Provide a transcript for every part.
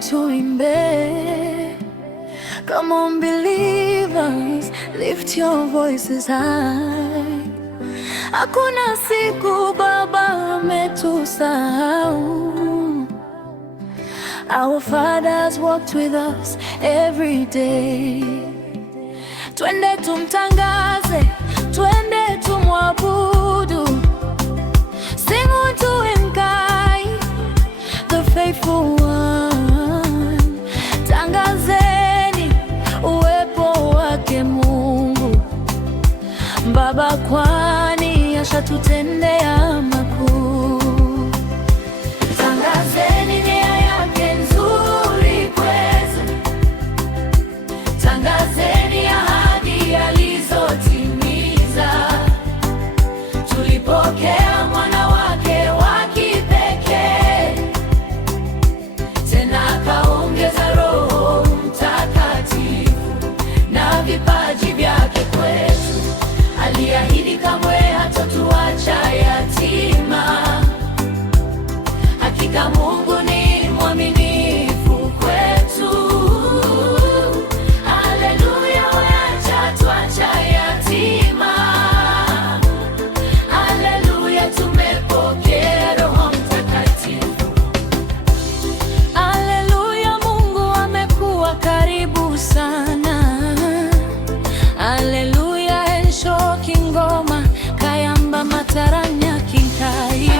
tuimbe. Come on believers, lift your voices high. Hakuna siku Baba ametusahau. Our fathers walked with us every day. Twende tumtangaze, twende tumwabudu. Sing unto him, God, the faithful one. Tangazeni uwepo wake Mungu Baba, kwani ashatutendea makuu. Tangazeni nia yake nzuri kwetu, tangazeni ahadi alizotimiza. Tulipokea mwana wake wa kipekee, tena akaongeza Roho Mtakatifu na vipaji vyake kwetu. Aliahidi kamwe hatatuacha yatima. Hakika Mungu ni mwaminifu kwetu. Haleluya, hajatuacha yatima. Haleluya, tumepokea Roho Mtakatifu. Haleluya, Mungu amekuwa karibu sana. Haleluya, Enshoki Ngoma Kayamba Mataranya Kinkai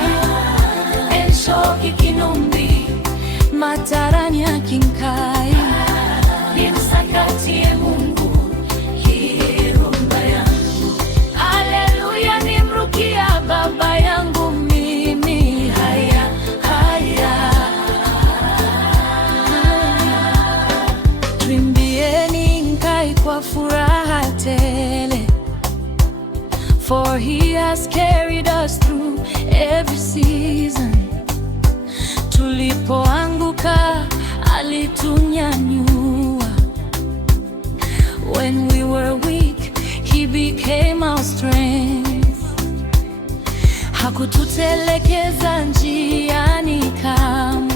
Enshoki Kinumbi Mataranya Kinkai nimsakatie Mungu kirumba yangu. Haleluya, nimrukia baba yangu mimi. Haya haya, tuimbieni Nkai kwa furaha tele, for he has carried us through every season. Tulipoanguka alitunyanyua. When we were weak, he became our strength. Hakututelekeza njiani kamwe.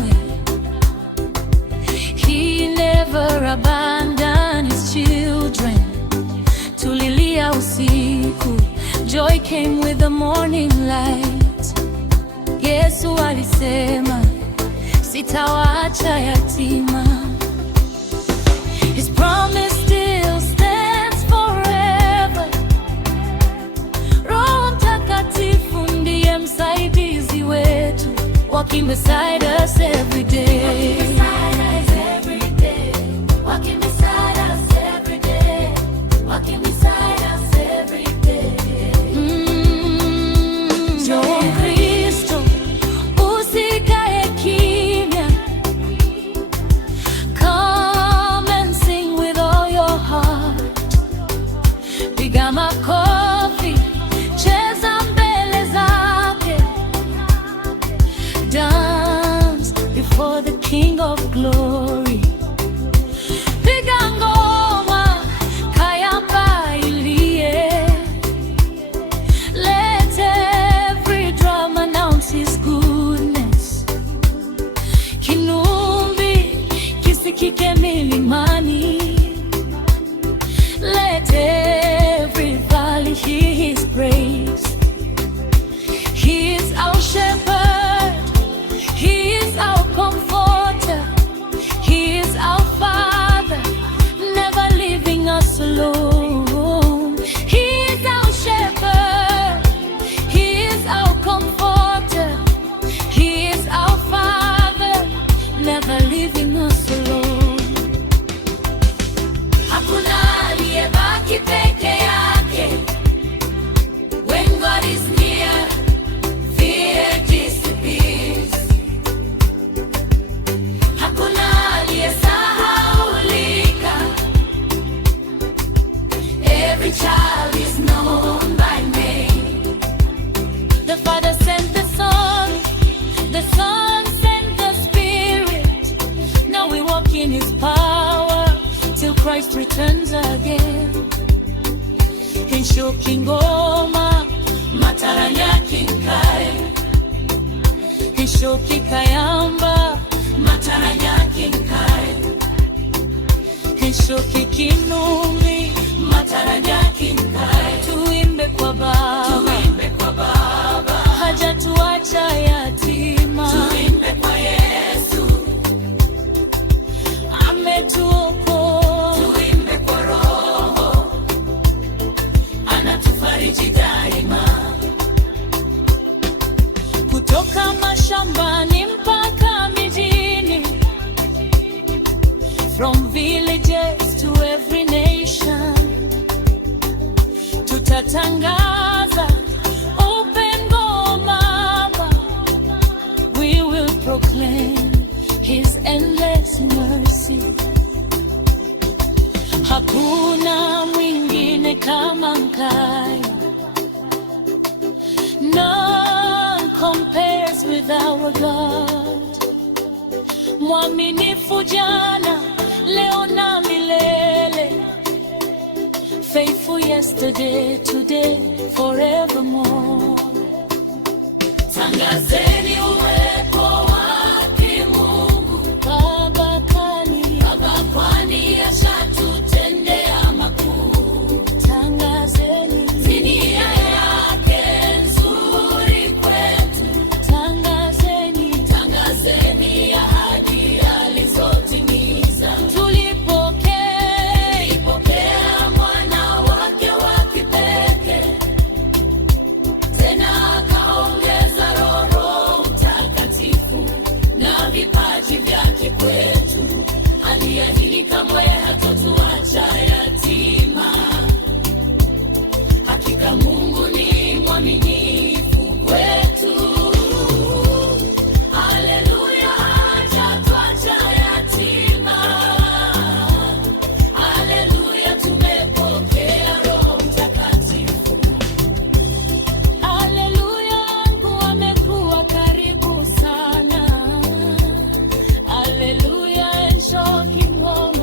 He never abandoned his children. Tulilia usiku, joy came with the morning light. Yesu alisema, sitawaacha yatima. His promise still stands forever. Roho Mtakatifu ndiye msaidizi wetu, walking beside us every day. Walking beside us every day. Walking beside us every day. Njoo Kristo, usikae kimya. Come and sing with all your heart. Piga makofi, cheza mbele zake. Dance before the King of Glory. Piga ngoma, kayamba ilie. Let every drum announce his goodness. Kinumbi kisikike milimani. Let every valley hear his praise. He is our shepherd. He is our comforter. He is our Father, never leaving us alone. He is our shepherd. He is our comforter. He is our Father, never leaving us alone. Hakuna aliyebaki peke yake. When God is near, fear disappears. Hakuna aliyesahaulika. Every child is known by name. The Father sent the Son sent the Spirit. Now we walk in his power till Christ returns again. Enshoki Ngoma Mataranya Kinkai Enshoki Kayamba Mataranya Kinkai, Hishoki Kinumi, Mataranya Kinkai, tuimbe kwa Baba, tuimbe kwa Baba, hajatuacha yatima, tuimbe kwa Yesu, ametuokoa, tuimbe kwa Roho, anatufariji daima. Kutoka mashambani mpaka mijini, from villages to every nation, tutatangaza upendo Baba. We will proclaim His endless mercy. Hakuna mwingine kama Nkai, none compares with our God. Mwaminifu jana, leo na milele, faithful yesterday, today, forevermore. Tangazeni uwepo wake Mungu Baba, kwani ashatutendea makuu. Tangazeni nia yake nzuri kwetu, tangazeni ahadi alizotimiza. Tulipokea mwana wake wa kipekee, tena akaongeza Roho Mtakatifu na vipaji vyake kwetu. Aliahidi kamwe hatatuacha yatima. Hakika Mungu ni mwaminifu kwetu. Haleluya, hajatuacha yatima. Haleluya, tumepokea Roho Mtakatifu. Haleluya, Mungu amekuwa karibu sana. Haleluya, Hishoki Kinumi.